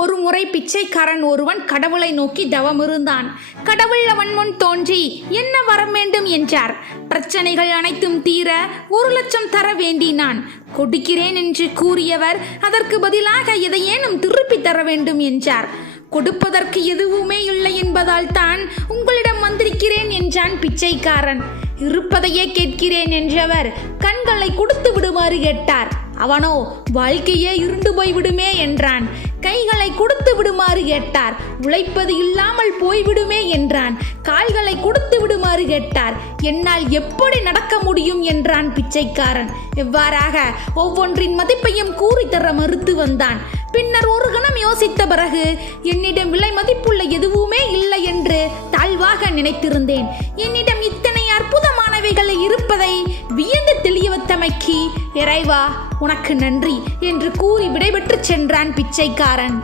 ஒரு முறை பிச்சைக்காரன் ஒருவன் கடவுளை நோக்கி தவமிருந்தான். கடவுள் அவன் முன் தோன்றி என்ன வரம் வேண்டும் என்றார். பிரச்சனைகள் அனைத்தும் தீர 1,00,000 தர வேண்டினான். கொடுக்கிறேன் என்று கூறியவர் அதற்கு பதிலாக எதையேனும் திருப்பி தர வேண்டும் என்றார். கொடுப்பதற்கு எதுவுமே இல்லை என்பதால் தான் உங்களிடம் வந்திருக்கிறேன் என்றான் பிச்சைக்காரன். இருப்பதையே கேட்கிறேன் என்றவர் கண்களை கொடுத்து விடுமாறு கேட்டார். அவனோ வாழ்க்கையே இருண்டு போய்விடுமே என்றான். கைகளை கொடுத்து விடுமாறு கேட்டார். உழைப்பது இல்லாமல் போய்விடுமே என்றான். கால்களை கொடுத்து விடுமாறு கேட்டார். என்னால் எப்படி நடக்க முடியும் என்றான் பிச்சைக்காரன். இவ்வாறாக ஒவ்வொன்றின் மதிப்பையும் கூறித்தர மறுத்து வந்தான். பின்னர் ஒரு கணம் யோசித்த பிறகு என்னிடம் விலை மதிப்புள்ள எதுவுமே இல்லை என்று தாழ்வாக நினைத்திருந்தேன். என்னிடம் இத்தனை அற்புதமானவைகள் இருப்பதை வியந்து தெளியவத்தமைக்கு இறைவா உனக்கு நன்றி என்று கூறி விடைபெற்று சென்றான் பிச்சைக்காரன்.